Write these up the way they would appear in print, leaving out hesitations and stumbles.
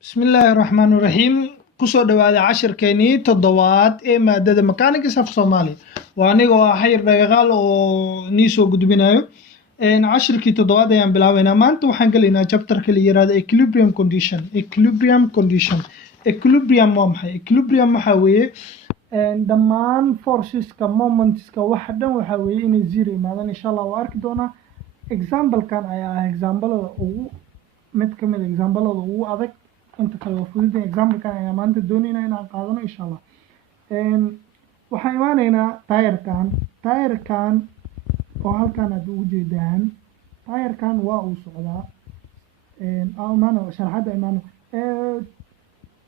Bismillaahi Raxmaani Raxiim. Kusoo dhawaada cashirkeenii toddobaad ee maadada Mechanics of Somali. Waa anigoo ah Xayir Dhagaqaal oo nii soo gudbinayo. Cashirkii toddobaad ayaan bilaabaynaa. Maanta waxaan gelaynaa chapterka la yiraahdo equilibrium condition. Equilibrium waa maxay? Equilibrium waxa weeye dhammaan forceska momentska waxa dhan waxa weeye inay zero imaadaan. Insha Allah waa arki doonaa. Example-kan ayaa ah example-ada ugu mid ka mid example-ada ugu adag inta kale waa fudud. Example-kan ayaa maanta doonaynaa inaan qaadano insha Allah. Waxaan imaanaynaa tire-kan oo halkan aad ugu jeedaan. Tire-kan waa uu socdaa. Sharaxaadda imaano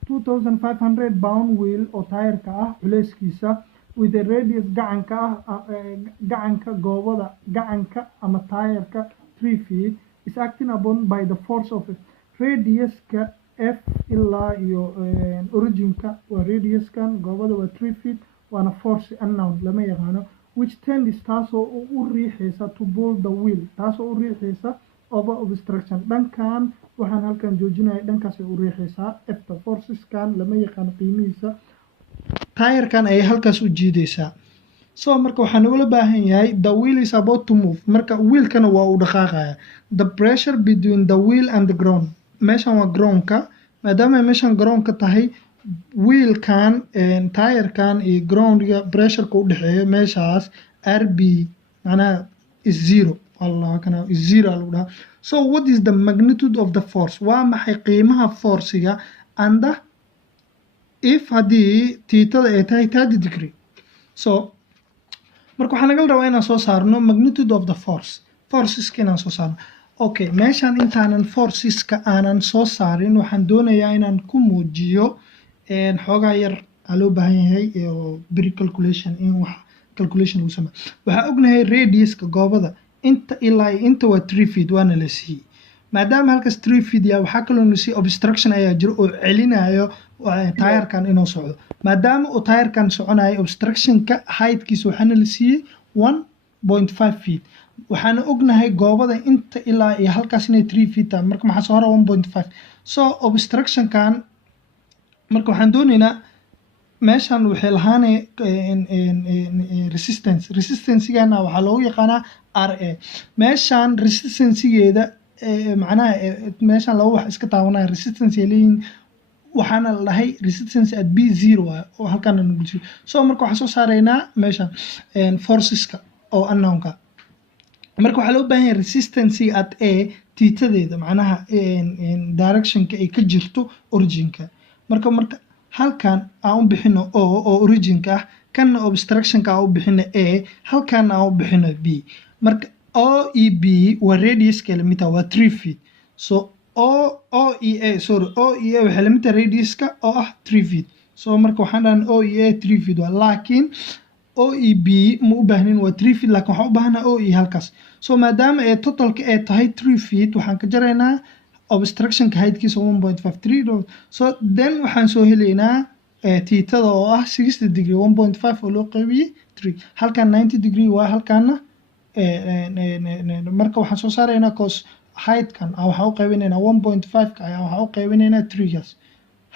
2500 pound wheel oo tire-ka ah culeyskiisa with a radius gacanka goobada gacanka ama tire-ka 3 feet is acting upon by the force of radius-ka f ilaa iyo origin-ka waa radius-kan goobada waa 3 feet waana force unknown lama yaqaano which tends taasoo u riixaysa to pull the wheel taasoo u riixaysa over obstruction dhankan waxaan halkan joojinaya dhankaas ay u riixaysaa f forces-kan lama yaqaano qiimihiisa tire-kan ay halkaas u jiidaysaa so marka waxaan ula baahan yahay the wheel is about to move marka wheelkana waa uu dhaqaaqaya the pressure between the wheel and the ground meeshan waa groundka maadaama ay meeshan groundka tahay wheelkan tire-kan iyo groundga pressure-ka u dhexeeyo meeshaas rb macnaha is zero Allah kana is zero lagu dhahaa so what is the magnitude of the force waa maxay qiimaha force-ga and if haddii tiitada ay tahay 30 degree so marka waxaan naga rabaa inaan soo saarno magnitude of the forceska inaan soo saarno okay meeshan intaanan forceska aanan soo saarin waxaan doonayaa inaan ku muujiyo xoogaa yar aa loo baahan yahay calculation in wax calculation lagu sameeyo waxaa ognahay radiuska goobada inta ilaa inta waa 3 feet waana la siiyey maadaama halkaas 3 feet yaa waxaa kaloo la siiyey obstruction ayaa jiro oo celinayo tire-kan inuu socdo maadaama uu tire-kan soconayo obstruction-ka height-kiisa waxaana la siiyey 1.5 feet waxaana ognahay goobada inta ilaa iyo halkaas inay 3 feet tahay marka maxaa soo hara 1.5 so obstruction-kan marka waxaan doonaynaa meeshan waxay lahaanay resistance-gana waxaa loogu yaqaanaa RA meeshan resistance-geeda macnaha meeshan laba wax iska taabanaya resistance ay leeyihiin waxaana la dhahay resistance at B0 oo halkan nagu jiro so marka waxaan soo saaraynaa meeshan forceska oo unknown-ka marka waxaa loo baahan yahay resistance at A tiitadeeda macnaha direction-ka ay ka jirto origin-ka marka halkan aan u bixino oo origin-ka ah kanna obstruction-ka aan u bixino A halkanna aan u bixino B marka O e B waa radius-ka lamid waa 3 feet so O e A waxay lamid tahay radius-ka oo ah 3 feet so marka waxaan dhahan O e A 3 feet waa laakiin O e B ma u baahnin waa 3 feet laakiin waxaan u baahnaa O e halkaas so maadaama ee totalka ay tahay 3 feet waxaan ka jaraynaa obstruction-ka height-kiisa 1.53 so then waxaan soo helaynaa tiitada oo ah 60 degree 1.5 oo loo qaybiyey 3 halkan 90 degree waa halkaana marka waxaan soo saaraynaa cos height-kan waxaan u qaybinaynaa 1.5 ka ayaa waxaan u qaybinaynaa 3gaas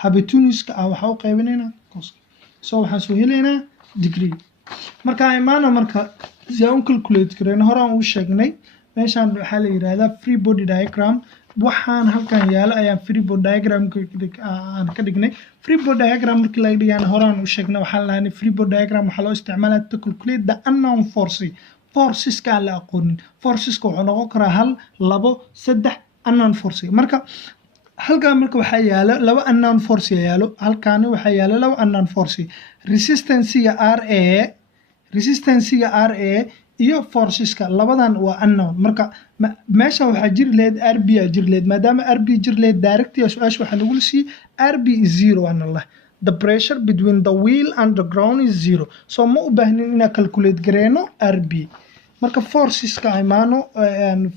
habituniska waxaan u qaybinaynaa cos so waxaan soo helaynaa degree marka imaana marka si aan u calculate karayno horaan u sheegnay meeshan waxaa la yiraahdaa free body diagram waxaan halkan yaalo ayaan free body diagram aan ka dhignay free body diagram markii laga dhigayna horaan u sheegnay waxaa la dhahay free body diagram waxaa loo isticmaalaa to calculate the unknown forceska aan la aqoonin forceska wuxuu noqon karaa 1 2 3 unknown force marka halkan marka waxaa yaalo laba unknown force yaalo halkan waxaa yaalo laba unknown force resistance-ga RA iyo forceska labadan waa unknown marka meesha waxaa jiri lahayd RB jiri lahayd maadaama RB jiri lahayd directly su'aasha waxaa lagu siiyey RB is 0 aan Allah the pressure between the wheel and the ground is 0 so ma u baahnin inaan calculate gareyno RB marka forceska imaano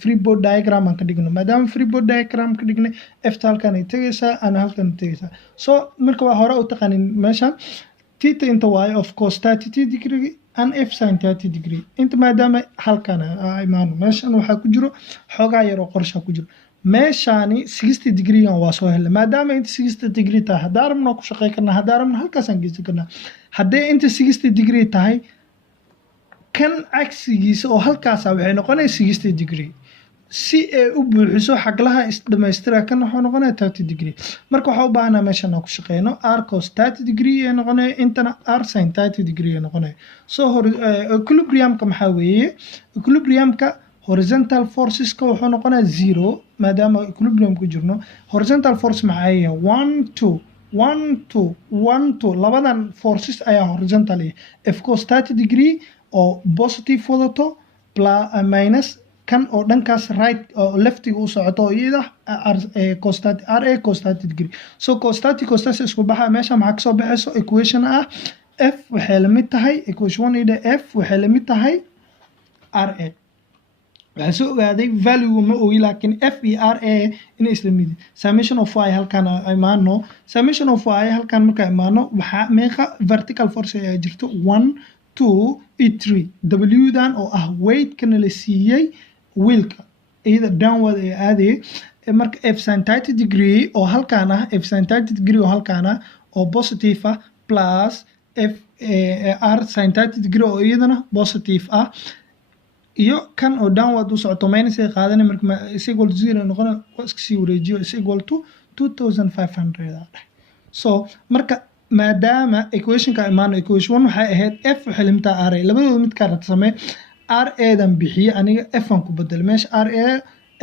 free body diagram aan ka dhigno maadaama free body diagram ka dhignay f halkan ay tagaysaa ana halkan tagaysaa so marka waa hore u taqaanin meeshan theta inta waayo of course 32 degree and f sin 30 degree inta maadaama halkan imaano meeshan waxaa ku jiro xoogaa yar oo qorsha ku jiro meeshaani 60 degree waa soo helay maadaama inta 60 degree tahay haddaan rabno ku shaqey karnaa haddaan rabno halkaasaan geysan karnaa haddii inta 60 degree tahay kan cagsigiisa oo halkaasa waxay noqonaysaa 60 degree si ay u buuxiso xaglaha isdhamaystira kan wuxuu noqonayaa 30 degree marka waxa u baahanaa meeshan aan ku shaqeyno r cos 30 degree ee noqonaya intana r sin 30 degree ee noqonaya so equilibriumka maxaa weeye equilibriumka horizontal forces ka wuxuu noqonayaa 0 maadaama equilibrium ku jirno horizontal force maxaa yahay 1 2 1 2 1 2 labadan forces ayaa horizontal f cos 30 degree oo positive wadato plus minus kan oo dhankaas right oo leftiga u socoto oo iyada cos 30 degree so cos 30 isku baxa meesha maxaa ka soo baxayso equation ah f waxay la mid tahay equation 1 ida f waxay la mid tahay ra waxaan soo ogaaday value ma ogi laakiin f iyo ra inay isla mid summation of y halkan imaano summation of y halkan marka imaano waxa meeqa vertical force ay jirto 1 2 iyo 3 w dan oo ah weight kana la siiyay wheelka iyada downward ay aaday marka f sin 30 degree oo halkan ah f sin 30 degree oo halkan ah oo positive ah plus f r sin 30 degree oo iyadana positive ah iyo kan oo downward u socoto minus ay qaadanay marka is equal to 0 noqon iska sii wareejiyo is equal to 2500 so marka maadaama equationka imaano equation 1 waxay ahayd f waxay la mid tahay ra labadooda mid ka radsamay ra dan bixiye aniga f aan ku bedel meesha ra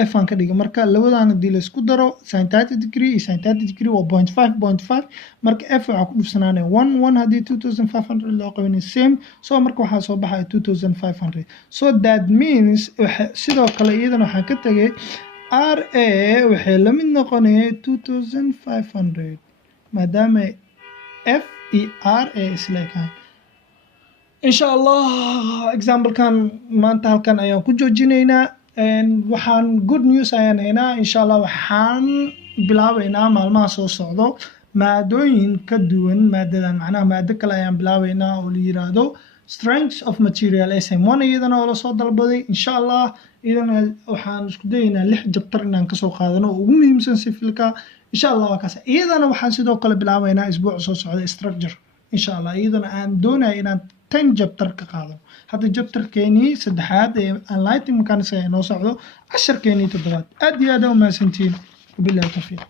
f aan ka dhigo marka labadan hadii la isku daro sin 30 degree iyo sin 30 degree waa 0.5 marka f waxa ku dhufsanaanay 1 hadii 2500 loo qabanay same so marka waxa soo baxay 2500 so that means sidoo kale iyadana waxa ka tagay ra waxay la mid noqonay 2500 maadaama f iyo ra isla ekaan insha Allah example kan maanta halkan ayaan ku joojinaynaa waxaan good news ayaan haynaa insha Allah waxaan bilaabaynaa maalmaha soo socdo maadooyin ka duwan maadadan macnaha maado kale ayaan bilaabaynaa oo la yiraahdo strengths of material SM1 iyadana oo la soo dalbaday insha Allah iyadana waxaan isku dayaynaa 6 chapter inaan ka soo qaadano oo ugu muhiimsan civilka insha Allah waa kaas iyadana waxaan sidoo kale bilaabaynaa isbuuc soo socda structure insha Allah iyadana aan doonayo inaan 10 chapter ka qaadano hadda chapter keeni saddexaad ee lighting mechanics ay noo socdo 10 keeni toddobaad aad iyo aad u mahadsantiin billahi tawfiiq